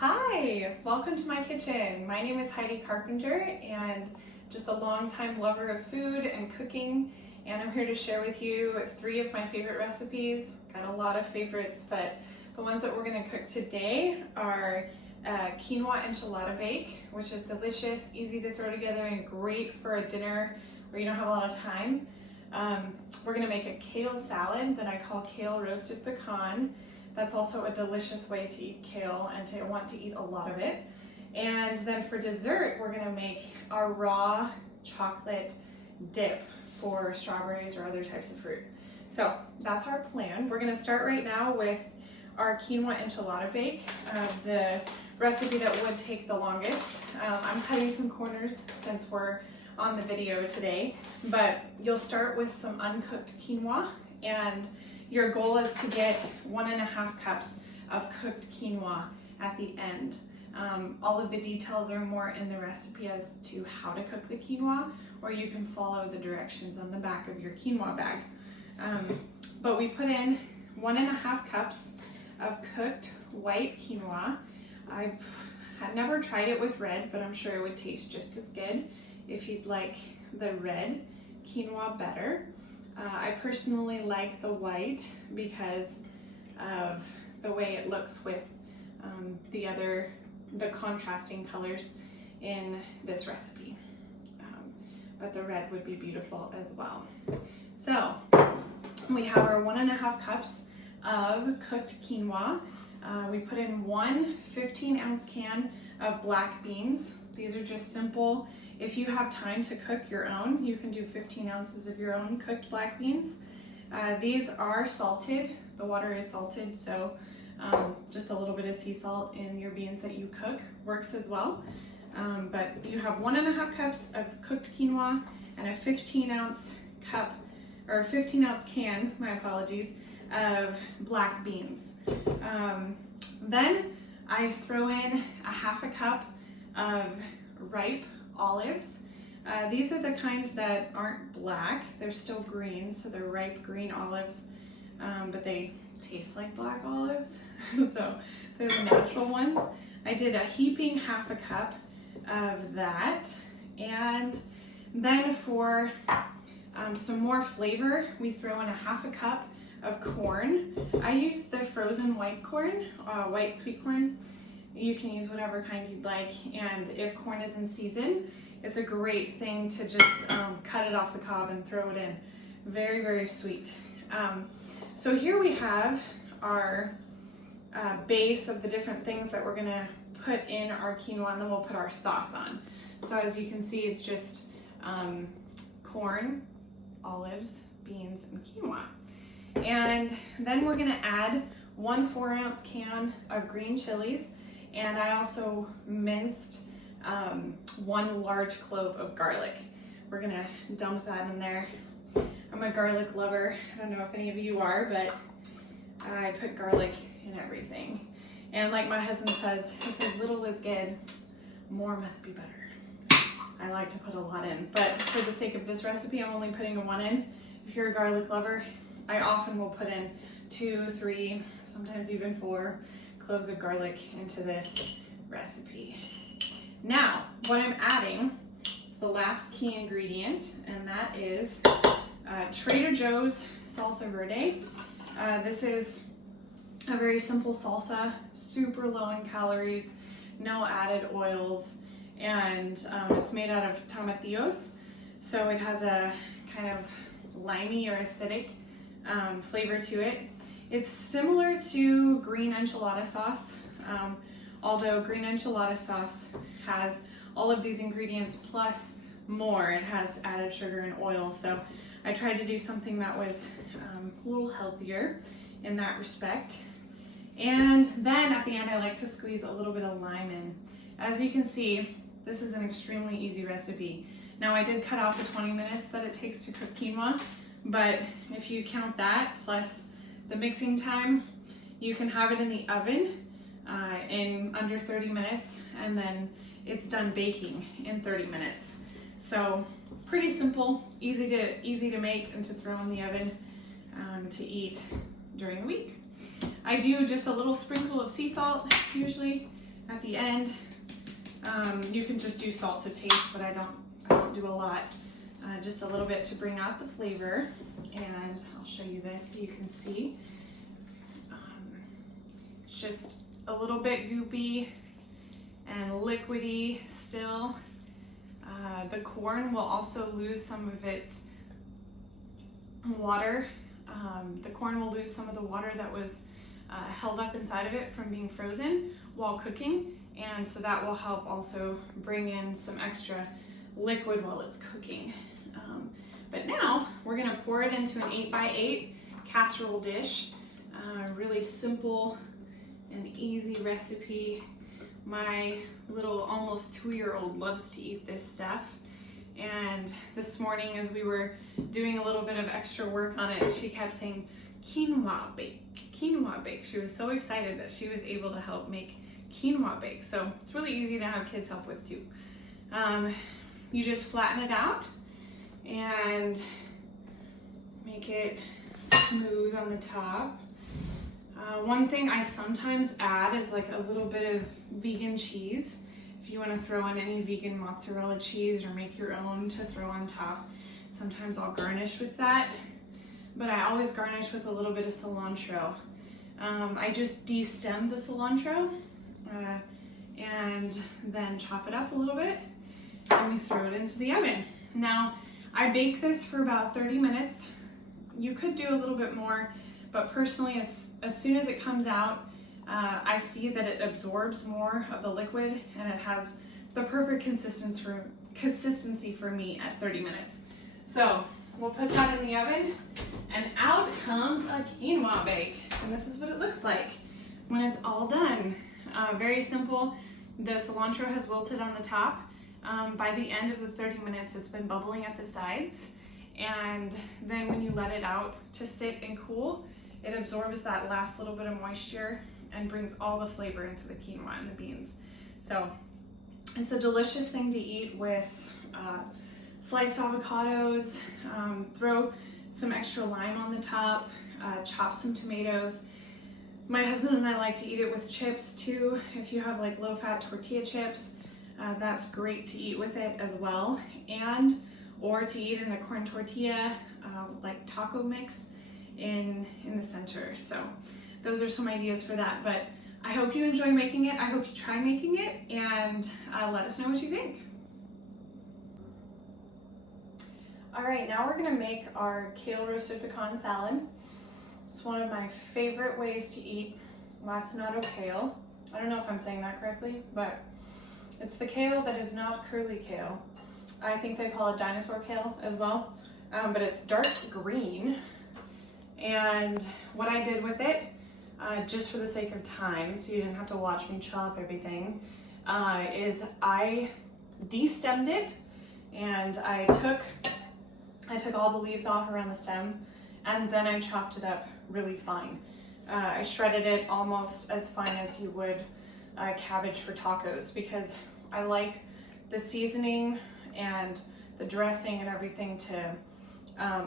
Hi, welcome to my kitchen. My name is Heidi Carpenter and just a longtime lover of food and cooking, and I'm here to share with you 3 of my favorite recipes. Got a lot of favorites, but the ones that we're going to cook today are quinoa enchilada bake, which is delicious, easy to throw together, and great for a dinner where you don't have a lot of time. We're going to make a kale salad that I call kale roasted pecan. That's also a delicious way to eat kale and to want to eat a lot of it. And then for dessert, we're going to make our raw chocolate dip for strawberries or other types of fruit. So that's our plan. We're going to start right now with our quinoa enchilada bake, the recipe that would take the longest. I'm cutting some corners since we're on the video today, but you'll start with some uncooked quinoa, and your goal is to get 1.5 cups of cooked quinoa at the end. All of the details are more in the recipe as to how to cook the quinoa, or you can follow the directions on the back of your quinoa bag. But we put in 1.5 cups of cooked white quinoa. I've never tried it with red, but I'm sure it would taste just as good if you'd like the red quinoa better. I personally like the white because of the way it looks with the contrasting colors in this recipe. But the red would be beautiful as well. So we have our 1.5 cups of cooked quinoa. We put in 1 15-ounce can of black beans. These are just simple. If you have time to cook your own, you can do 15 ounces of your own cooked black beans. These are salted. The water is salted, so just a little bit of sea salt in your beans that you cook works as well. But you have 1.5 cups of cooked quinoa and a 15-ounce can, my apologies, of black beans. Then I throw in 1/2 cup of ripe olives. These are the kinds that aren't black, they're still green, so they're ripe green olives, but they taste like black olives, so they're the natural ones. I did a heaping 1/2 cup of that, and then for some more flavor, we throw in 1/2 cup of corn. I use the frozen white corn, white sweet corn. You can use whatever kind you'd like, and if corn is in season, it's a great thing to just cut it off the cob and throw it in. Very, very sweet. So here we have our base of the different things that we're gonna put in our quinoa, and then we'll put our sauce on. So as you can see, it's just corn, olives, beans, and quinoa. And then we're gonna add 1 4-ounce can of green chilies, and I also minced 1 large clove of garlic. We're gonna dump that in there. I'm a garlic lover. I don't know if any of you are, but I put garlic in everything. And like my husband says, if a little is good, more must be better. I like to put a lot in, but for the sake of this recipe, I'm only putting 1 in. If you're a garlic lover, I often will put in 2, 3, sometimes even 4 cloves of garlic into this recipe. Now, what I'm adding is the last key ingredient, and that is Trader Joe's salsa verde. This is a very simple salsa, super low in calories, no added oils, and it's made out of tomatillos, so it has a kind of limey or acidic flavor to it. It's similar to green enchilada sauce, although green enchilada sauce has all of these ingredients plus more. It has added sugar and oil, so I tried to do something that was a little healthier in that respect. And then at the end, I like to squeeze a little bit of lime in. As you can see, this is an extremely easy recipe. Now, I did cut off the 20 minutes that it takes to cook quinoa, but if you count that plus the mixing time, you can have it in the oven in under 30 minutes, and then it's done baking in 30 minutes. So pretty simple, easy to make and to throw in the oven to eat during the week. I do just a little sprinkle of sea salt usually, at the end. You can just do salt to taste, but I don't do a lot. Just a little bit to bring out the flavor. And I'll show you this so you can see. It's just a little bit goopy and liquidy still. The corn will also lose some of its water. The corn will lose some of the water that was held up inside of it from being frozen while cooking, and so that will help also bring in some extra liquid while it's cooking. But now we're gonna pour it into an 8x8 casserole dish. Really simple and easy recipe. My little almost 2-year-old loves to eat this stuff. And this morning as we were doing a little bit of extra work on it, she kept saying, quinoa bake, quinoa bake. She was so excited that she was able to help make quinoa bake. So it's really easy to have kids help with too. You just flatten it out and make it smooth on the top. One thing I sometimes add is like a little bit of vegan cheese. If you want to throw in any vegan mozzarella cheese or make your own to throw on top, sometimes I'll garnish with that, but I always garnish with a little bit of cilantro. I just de-stem the cilantro and then chop it up a little bit, and we throw it into the oven. Now, I bake this for about 30 minutes. You could do a little bit more, but personally, as soon as it comes out, I see that it absorbs more of the liquid and it has the perfect consistency for me at 30 minutes. So we'll put that in the oven, and out comes a quinoa bake. And this is what it looks like when it's all done. Very simple. The cilantro has wilted on the top. By the end of the 30 minutes, it's been bubbling at the sides. And then when you let it out to sit and cool, it absorbs that last little bit of moisture and brings all the flavor into the quinoa and the beans. So it's a delicious thing to eat with sliced avocados. Throw some extra lime on the top, chop some tomatoes. My husband and I like to eat it with chips too. If you have like low-fat tortilla chips, that's great to eat with it as well. Or to eat in a corn tortilla, like taco mix in the center. So those are some ideas for that, but I hope you enjoy making it. I hope you try making it, and let us know what you think. All right, now we're gonna make our kale roasted pecan salad. It's one of my favorite ways to eat lacinato kale. I don't know if I'm saying that correctly, but it's the kale that is not curly kale. I think they call it dinosaur kale as well, but it's dark green. And what I did with it, just for the sake of time, so you didn't have to watch me chop everything, is I de-stemmed it, and I took all the leaves off around the stem, and then I chopped it up really fine. I shredded it almost as fine as you would cabbage for tacos, because I like the seasoning and the dressing and everything to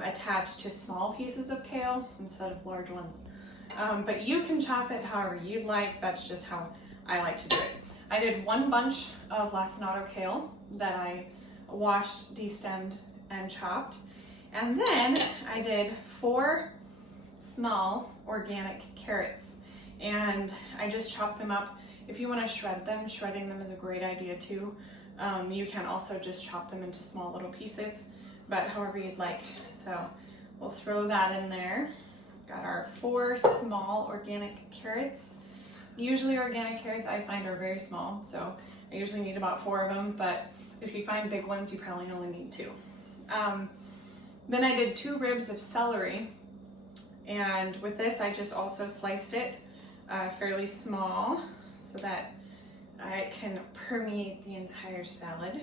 attach to small pieces of kale instead of large ones. But you can chop it however you'd like. That's just how I like to do it. I did 1 bunch of lacinato kale that I washed, de-stemmed, and chopped. And then I did 4 small organic carrots, and I just chopped them up. If you want to shred them, shredding them is a great idea too. You can also just chop them into small little pieces, but however you'd like. So we'll throw that in there. Got our 4 small organic carrots. Usually organic carrots I find are very small, so I usually need about 4 of them, but if you find big ones, you probably only need 2. Then I did 2 ribs of celery, and with this I just also sliced it fairly small so that it can permeate the entire salad.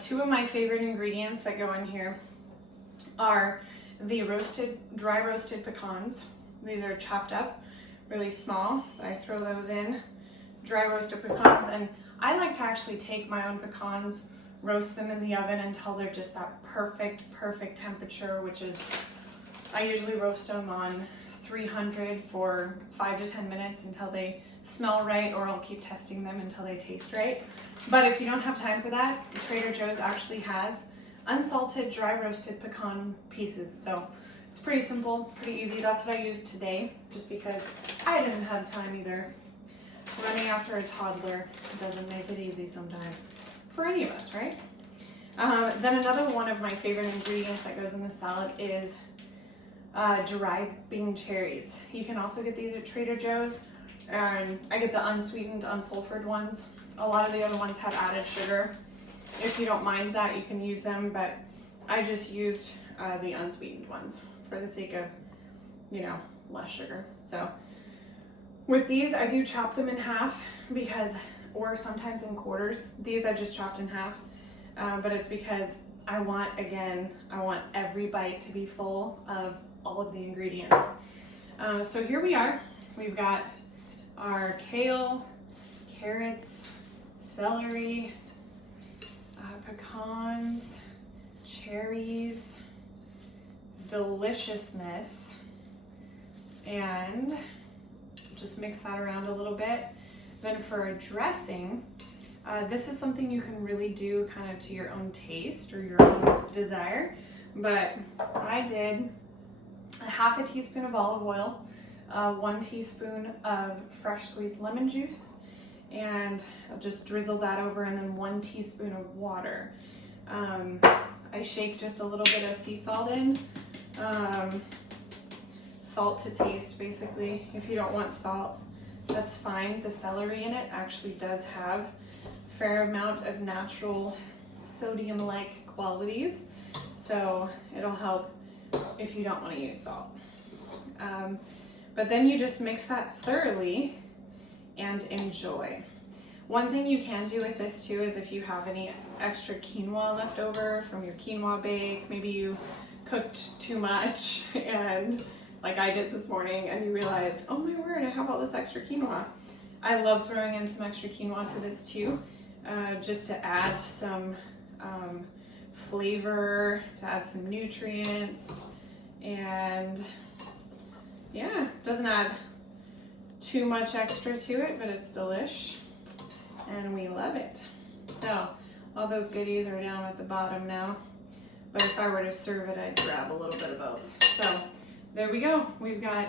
2 of my favorite ingredients that go in here are the dry roasted pecans. These are chopped up really small. I throw those in, dry roasted pecans, and I like to actually take my own pecans, roast them in the oven until they're just that perfect temperature, which is, I usually roast them on 300 for 5 to 10 minutes until they smell right, or I'll keep testing them until they taste right. But if you don't have time for that, Trader Joe's actually has unsalted dry roasted pecan pieces. So it's pretty simple, pretty easy. That's what I used today, just because I didn't have time either. Running after a toddler doesn't make it easy sometimes, for any of us, right? Then another one of my favorite ingredients that goes in the salad is dried bean cherries. You can also get these at Trader Joe's. I get the unsweetened, unsulfured ones. A lot of the other ones have added sugar. If you don't mind that, you can use them, but I just used the unsweetened ones for the sake of, you know, less sugar. So with these, I do chop them in half or sometimes in quarters. These I just chopped in half, but it's because I want every bite to be full of all of the ingredients. So here we are. We've got our kale, carrots, celery, pecans, cherries, deliciousness, and just mix that around a little bit. Then for a dressing, this is something you can really do kind of to your own taste or your own desire, but I did a half a teaspoon of olive oil, 1 teaspoon of fresh squeezed lemon juice, and I'll just drizzle that over, and then 1 teaspoon of water. I shake just a little bit of sea salt in, salt to taste basically. If you don't want salt, that's fine. The celery in it actually does have a fair amount of natural sodium-like qualities, so it'll help if you don't want to use salt. But then you just mix that thoroughly and enjoy. One thing you can do with this too is if you have any extra quinoa left over from your quinoa bake, maybe you cooked too much and like I did this morning and you realized, oh my word, I have all this extra quinoa. I love throwing in some extra quinoa to this too, just to add some flavor, to add some nutrients, and yeah, doesn't add too much extra to it, but it's delish and we love it. So all those goodies are down at the bottom now, but if I were to serve it, I'd grab a little bit of both. So there we go. We've got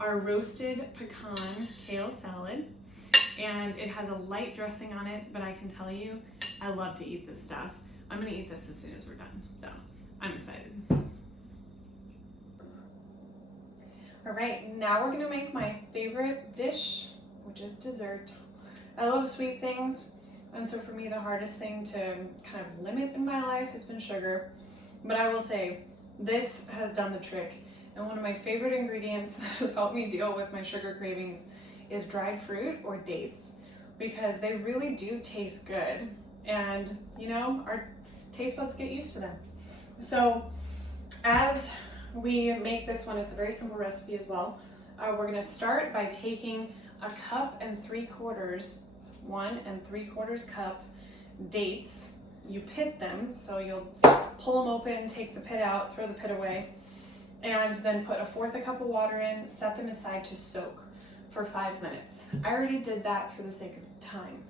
our roasted pecan kale salad, and it has a light dressing on it, but I can tell you, I love to eat this stuff. I'm gonna eat this as soon as we're done, so I'm excited. All right, now we're gonna make my favorite dish, which is dessert. I love sweet things, and so for me, the hardest thing to kind of limit in my life has been sugar, but I will say, this has done the trick. And one of my favorite ingredients that has helped me deal with my sugar cravings is dried fruit or dates, because they really do taste good. And you know, our taste buds get used to them. So as we make this one, it's a very simple recipe as well. We're gonna start by taking 1 and 3/4 cup dates. You pit them, so you'll pull them open, take the pit out, throw the pit away, and then put 1/4 cup of water in, set them aside to soak for 5 minutes. I already did that for the sake of time,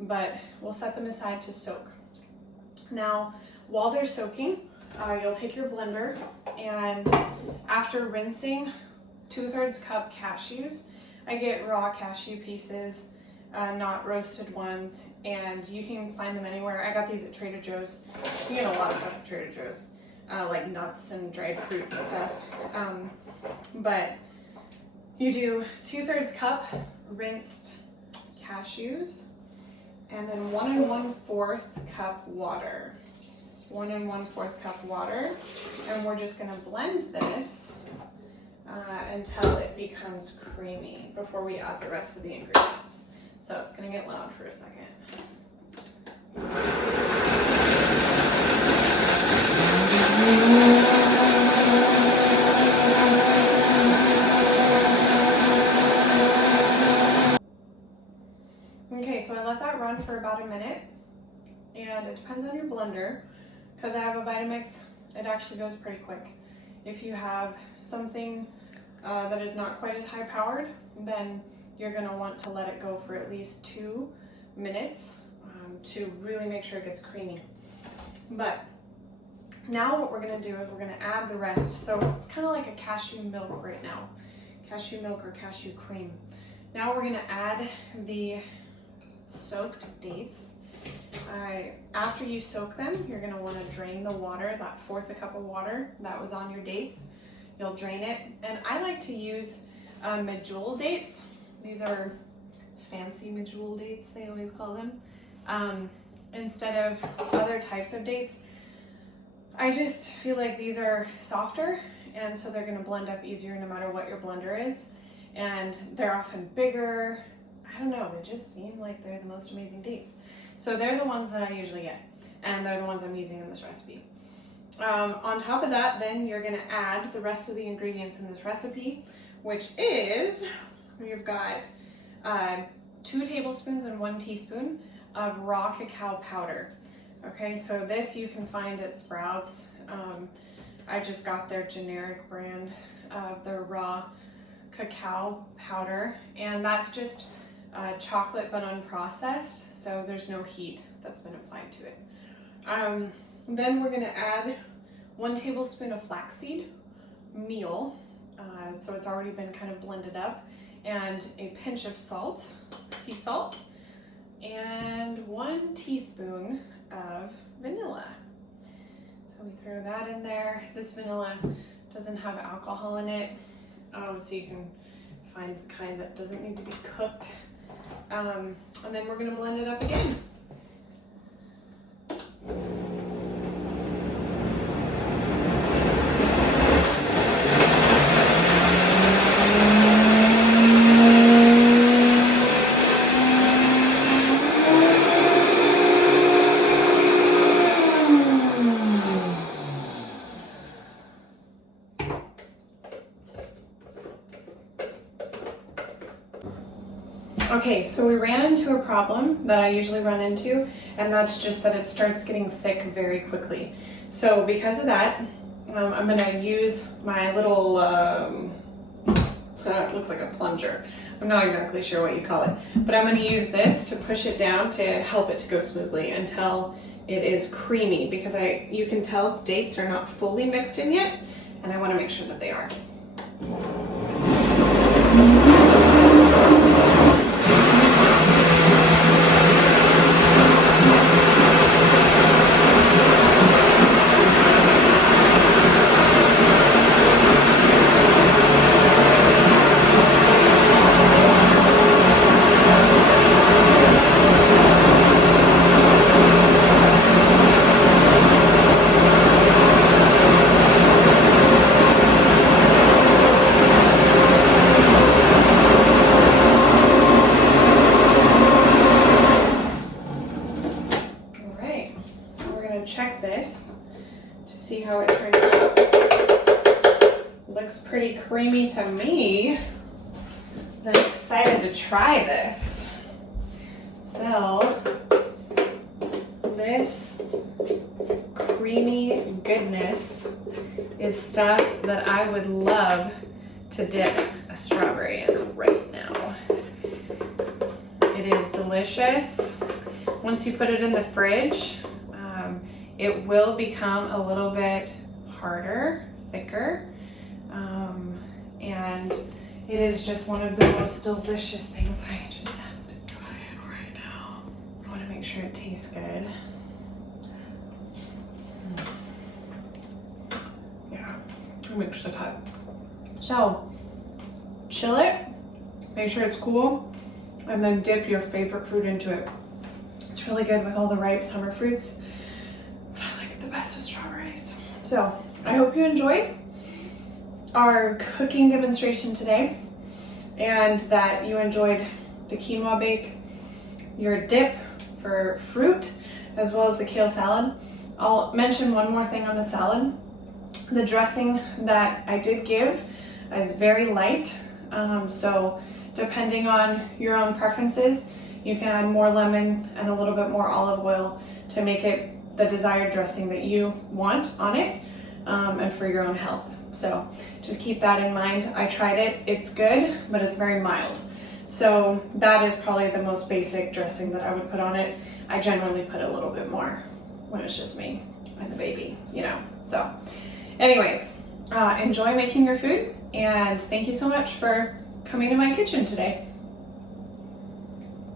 but we'll set them aside to soak. Now, while they're soaking, you'll take your blender, and after rinsing, 2/3 cup cashews. I get raw cashew pieces, not roasted ones, and you can find them anywhere. I got these at Trader Joe's. You get a lot of stuff at Trader Joe's, like nuts and dried fruit and stuff. But you do 2/3 cup rinsed cashews, and then 1 1/4 cup water. 1 1/4 cup water, and we're just gonna blend this until it becomes creamy before we add the rest of the ingredients. So it's gonna get loud for a second. Okay, so I let that run for about a minute, and it depends on your blender. Because I have a Vitamix, it actually goes pretty quick. If you have something that is not quite as high powered, then you're gonna want to let it go for at least 2 minutes to really make sure it gets creamy. But now what we're gonna do is we're gonna add the rest. So it's kind of like a cashew milk right now, cashew milk or cashew cream. Now we're gonna add the soaked dates. After you soak them, you're gonna wanna drain the water, that 1/4 cup of water that was on your dates. You'll drain it. And I like to use medjool dates. These are fancy medjool dates, they always call them, instead of other types of dates. I just feel like these are softer, and so they're gonna blend up easier no matter what your blender is. And they're often bigger. I don't know, they just seem like they're the most amazing dates. So they're the ones that I usually get, and they're the ones I'm using in this recipe. On top of that, then you're gonna add the rest of the ingredients in this recipe, which is, you've got 2 tablespoons and 1 teaspoon of raw cacao powder. Okay, so this you can find at Sprouts. I just got their generic brand of their raw cacao powder, and that's just chocolate but unprocessed, so there's no heat that's been applied to it. Then we're gonna add 1 tablespoon of flaxseed meal, so it's already been kind of blended up, and a pinch of salt, sea salt, and 1 teaspoon of vanilla. So we throw that in there. This vanilla doesn't have alcohol in it, so you can find the kind that doesn't need to be cooked. And then we're gonna blend it up again. Okay, so we ran into a problem that I usually run into, and that's just that it starts getting thick very quickly. So because of that, I'm gonna use my little, it looks like a plunger. I'm not exactly sure what you call it, but I'm gonna use this to push it down to help it to go smoothly until it is creamy, because you can tell dates are not fully mixed in yet, and I wanna make sure that they are. Check this to see how it turned out. Looks pretty creamy to me. I'm excited to try this. So this creamy goodness is stuff that I would love to dip a strawberry in right now. It is delicious. Once you put it in the fridge, it will become a little bit harder, thicker, and it is just one of the most delicious things. I just have to try it right now. I want to make sure it tastes good. Yeah, I'll mix the cut. So, chill it, make sure it's cool, and then dip your favorite fruit into it. It's really good with all the ripe summer fruits. Best with strawberries. So I hope you enjoyed our cooking demonstration today, and that you enjoyed the quinoa bake, your dip for fruit, as well as the kale salad. I'll mention one more thing on the salad. The dressing that I did give is very light, so depending on your own preferences, you can add more lemon and a little bit more olive oil to make it the desired dressing that you want on it, and for your own health. So just keep that in mind. I tried it, it's good, but it's very mild. So that is probably the most basic dressing that I would put on it. I generally put a little bit more when it's just me and the baby, you know. So anyways, enjoy making your food, and thank you so much for coming to my kitchen today.